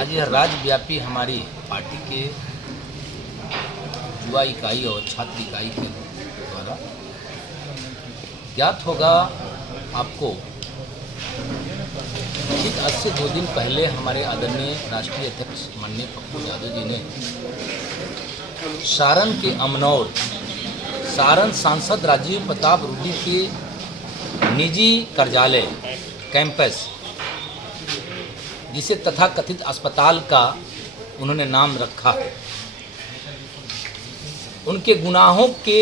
आज यह राज्यव्यापी हमारी पार्टी के युवा इकाई और छात्र इकाई के द्वारा ज्ञात होगा आपको, ठीक आज से 2 दिन पहले हमारे आदरणीय राष्ट्रीय अध्यक्ष माननीय पप्पू यादव जी ने सारण के अमनौर सारण सांसद राजीव प्रताप रूडी के निजी कार्यालय कैंपस, जिसे तथाकथित अस्पताल का उन्होंने नाम रखा, उनके गुनाहों के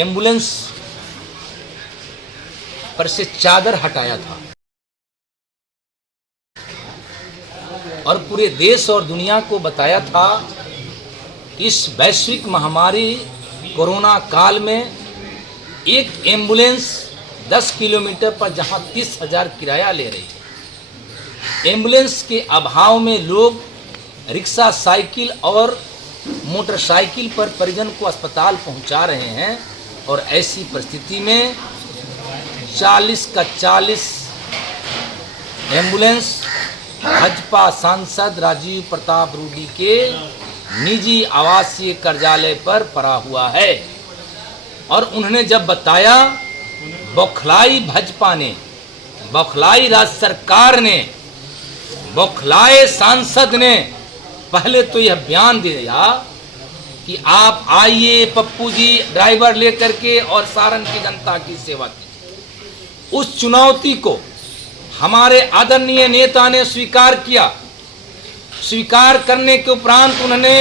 एम्बुलेंस पर से चादर हटाया था और पूरे देश और दुनिया को बताया था इस वैश्विक महामारी कोरोना काल में एक एम्बुलेंस 10 किलोमीटर पर जहां 30,000 किराया ले रही है, एम्बुलेंस के अभाव में लोग रिक्शा, साइकिल और मोटरसाइकिल पर परिजन को अस्पताल पहुंचा रहे हैं। और ऐसी परिस्थिति में 40 का 40 एम्बुलेंस भाजपा सांसद राजीव प्रताप रूडी के निजी आवासीय कार्यालय पर पड़ा हुआ है। और उन्होंने जब बताया, बौखलाई भाजपा ने, बौखलाई राज्य सरकार ने, बौखलाए सांसद ने पहले तो यह बयान दिया कि आप आइए पप्पू जी ड्राइवर लेकर के और सारण की जनता की सेवा कीजिए। उस चुनौती को हमारे आदरणीय नेता ने स्वीकार किया। स्वीकार करने के उपरांत उन्होंने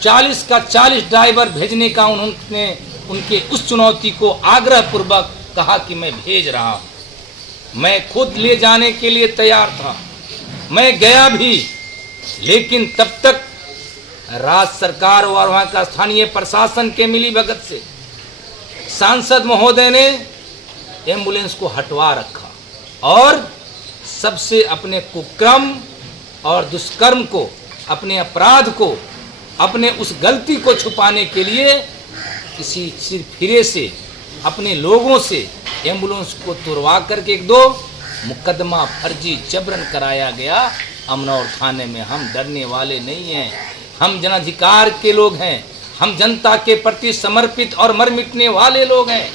40 का 40 ड्राइवर भेजने का उन्होंने उनके उस चुनौती को आग्रह पूर्वक कहा कि मैं भेज रहा हूं। मैं खुद ले जाने के लिए तैयार था, मैं गया भी, लेकिन तब तक राज्य सरकार और वहां का स्थानीय प्रशासन के मिलीभगत से सांसद महोदय ने एम्बुलेंस को हटवा रखा और सबसे अपने कुक्रम और दुष्कर्म को, अपने अपराध को, अपने उस गलती को छुपाने के लिए किसी सिरफिरे से, अपने लोगों से एम्बुलेंस को तुड़वा करके 1-2 मुकदमा फर्जी जबरन कराया गया। अमनौर थाने में हम डरने वाले नहीं हैं, हम जनाधिकार के लोग हैं, हम जनता के प्रति समर्पित और मर मिटने वाले लोग हैं।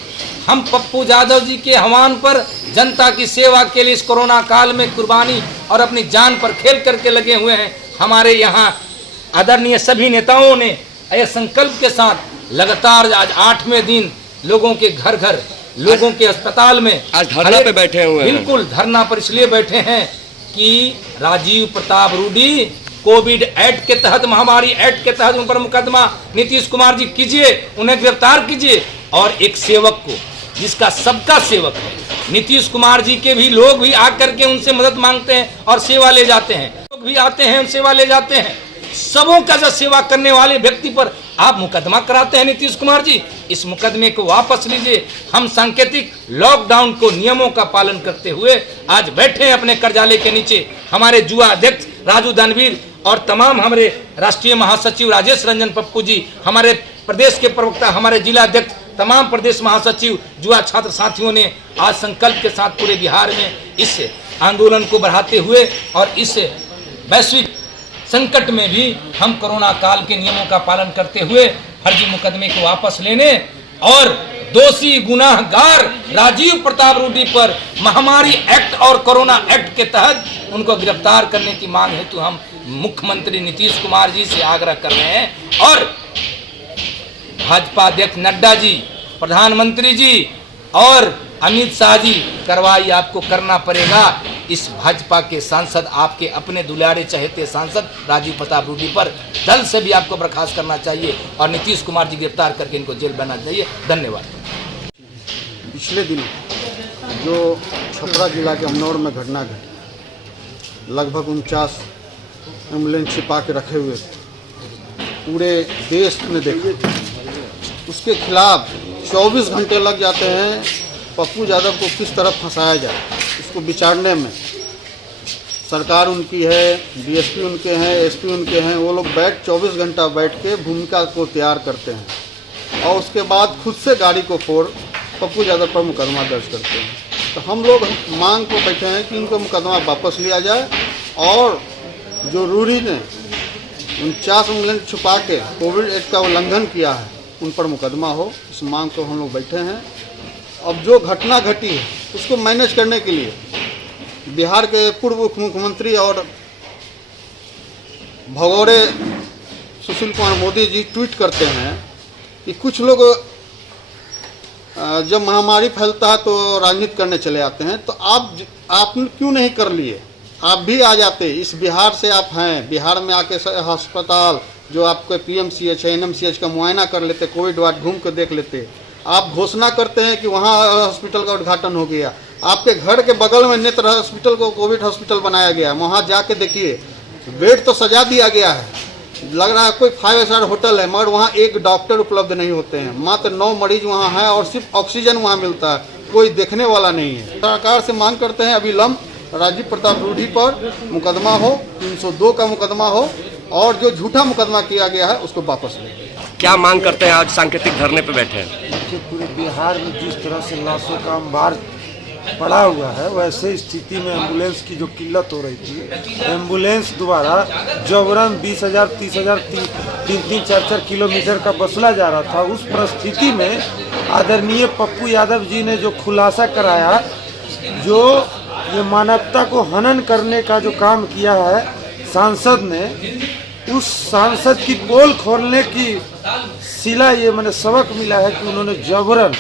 हम पप्पू यादव जी के आह्वान पर जनता की सेवा के लिए इस कोरोना काल में कुर्बानी और अपनी जान पर खेल करके लगे हुए हैं। हमारे यहाँ आदरणीय सभी नेताओं ने यह संकल्प के साथ लगातार आज 8वें दिन लोगों के घर घर, लोगों के अस्पताल में आज धरना पे बैठे हुए हैं। बिल्कुल धरना पर इसलिए बैठे हैं कि राजीव प्रताप रूडी कोविड एक्ट के तहत, महामारी एक्ट के तहत उन पर मुकदमा नीतीश कुमार जी कीजिए, उन्हें गिरफ्तार कीजिए। और एक सेवक को, जिसका सबका सेवक है, नीतीश कुमार जी के भी लोग भी आकर के उनसे मदद मांगते हैं और सेवा ले जाते हैं, लोग भी आते हैं सेवा ले जाते हैं। सबों का जो सेवा करने वाले व्यक्ति पर आप मुकदमा कराते हैं नीतीश कुमार जी, इस मुकदमे को वापस लीजिए। हम सांकेतिक लॉकडाउन को नियमों का पालन करते हुए आज बैठे हैं अपने कार्यालय के नीचे। हमारे युवा अध्यक्ष राजू दानवीर और तमाम हमारे राष्ट्रीय महासचिव राजेश रंजन पप्पू जी, हमारे प्रदेश के प्रवक्ता, हमारे जिला अध्यक्ष, तमाम प्रदेश महासचिव, युवा छात्र साथियों ने आज संकल्प के साथ पूरे बिहार में इस आंदोलन को बढ़ाते हुए और इस वैश्विक संकट में भी हम कोरोना काल के नियमों का पालन करते हुए फर्जी मुकदमे को वापस लेने और दोषी गुनाहगार राजीव प्रताप रूडी पर महामारी एक्ट और कोरोना एक्ट के तहत उनको गिरफ्तार करने की मांग हेतु हम मुख्यमंत्री नीतीश कुमार जी से आग्रह कर रहे हैं। और भाजपा अध्यक्ष नड्डा जी, प्रधानमंत्री जी और अमित शाह जी, कार्रवाई आपको करना पड़ेगा। इस भाजपा के सांसद, आपके अपने दुलारे चहेते सांसद राजीव प्रताप रूडी पर दल से भी आपको बर्खास्त करना चाहिए और नीतीश कुमार जी गिरफ्तार करके इनको जेल बनाना चाहिए। धन्यवाद। पिछले दिन जो छपरा जिला के अमनौर में घटना घटी, लगभग 49 एम्बुलेंस छिपा के रखे हुए पूरे देश ने देखा, उसके खिलाफ 24 घंटे लग जाते हैं पप्पू यादव को किस तरह फंसाया जाए, इसको विचारने में। सरकार उनकी है, डीएसपी उनके हैं, एसपी उनके हैं, वो लोग 24 घंटा बैठ के भूमिका को तैयार करते हैं और उसके बाद खुद से गाड़ी को फोड़ पप्पू यादव पर मुकदमा दर्ज करते हैं। तो हम लोग मांग को बैठे हैं कि उनको मुकदमा वापस लिया जाए और जो रूरी ने 49 एम्बुलेंस छुपा के कोविड एक्ट का उल्लंघन किया है, उन पर मुकदमा हो, इस मांग को हम लोग बैठे हैं। अब जो घटना घटी है उसको मैनेज करने के लिए बिहार के पूर्व उप मुख्यमंत्री और भगोड़े सुशील कुमार मोदी जी ट्वीट करते हैं कि कुछ लोग जब महामारी फैलता है तो राजनीति करने चले आते हैं, तो आप क्यों नहीं कर लिए? आप भी आ जाते, इस बिहार से आप हैं, बिहार में आके अस्पताल जो आपके PMCH है, NMCH का मुआयना कर लेते, कोविड वार्ड घूम कर देख लेते। आप घोषणा करते हैं कि वहाँ हॉस्पिटल का उद्घाटन हो गया, आपके घर के बगल में नेत्र हॉस्पिटल को कोविड हॉस्पिटल बनाया गया, वहाँ जाके देखिए बेड तो सजा दिया गया है, लग रहा है कोई 5 स्टार होटल है, मगर वहाँ एक डॉक्टर उपलब्ध नहीं होते हैं, मात्र 9 मरीज वहाँ हैं और सिर्फ ऑक्सीजन वहाँ मिलता है, कोई देखने वाला नहीं है। सरकार से मांग करते हैं अविलंब राजीव प्रताप रूडी पर मुकदमा हो, 302 का मुकदमा हो, और जो झूठा मुकदमा किया गया है उसको वापस लें। क्या मांग करते हैं? आज सांकेतिक धरने पे बैठे हैं। देखिए, पूरे बिहार में जिस तरह से लाशों का अंबार पड़ा हुआ है, वैसे स्थिति में एम्बुलेंस की जो किल्लत हो रही थी, एम्बुलेंस द्वारा जबरन 20,000, 30,000, 3-3, 4-4 किलोमीटर का वसूला जा रहा था। उस परिस्थिति में आदरणीय पप्पू यादव जी ने जो खुलासा कराया, जो ये मानवता को हनन करने का जो काम किया है सांसद ने, उस सांसद की पोल खोलने की सिला ये मैंने सबक मिला है कि उन्होंने जबरन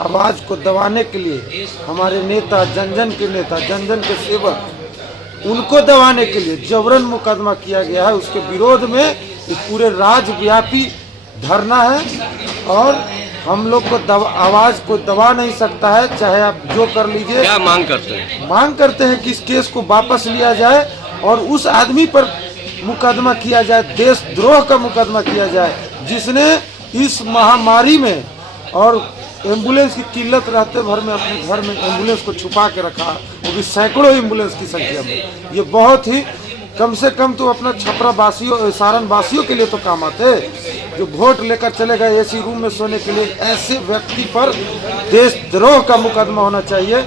आवाज़ को दबाने के लिए हमारे नेता, जन जन के नेता, जन जन के सेवक, उनको दबाने के लिए जबरन मुकदमा किया गया है। उसके विरोध में ये पूरे राज्यव्यापी धरना है और हम लोग को आवाज़ को दबा नहीं सकता है, चाहे आप जो कर लीजिए। क्या मांग करते हैं? मांग करते हैं कि इस केस को वापस लिया जाए और उस आदमी पर मुकदमा किया जाए, देशद्रोह का मुकदमा किया जाए, जिसने इस महामारी में और एम्बुलेंस की किल्लत रहते भर में अपने घर में एम्बुलेंस को छुपा के रखा, वो भी सैकड़ों एम्बुलेंस की संख्या में। ये बहुत ही कम से कम तो अपना छपरा वासियों, सारण वासियों के लिए तो काम आते, जो वोट लेकर चले गए AC रूम में सोने के लिए। ऐसे व्यक्ति पर देशद्रोह का मुकदमा होना चाहिए।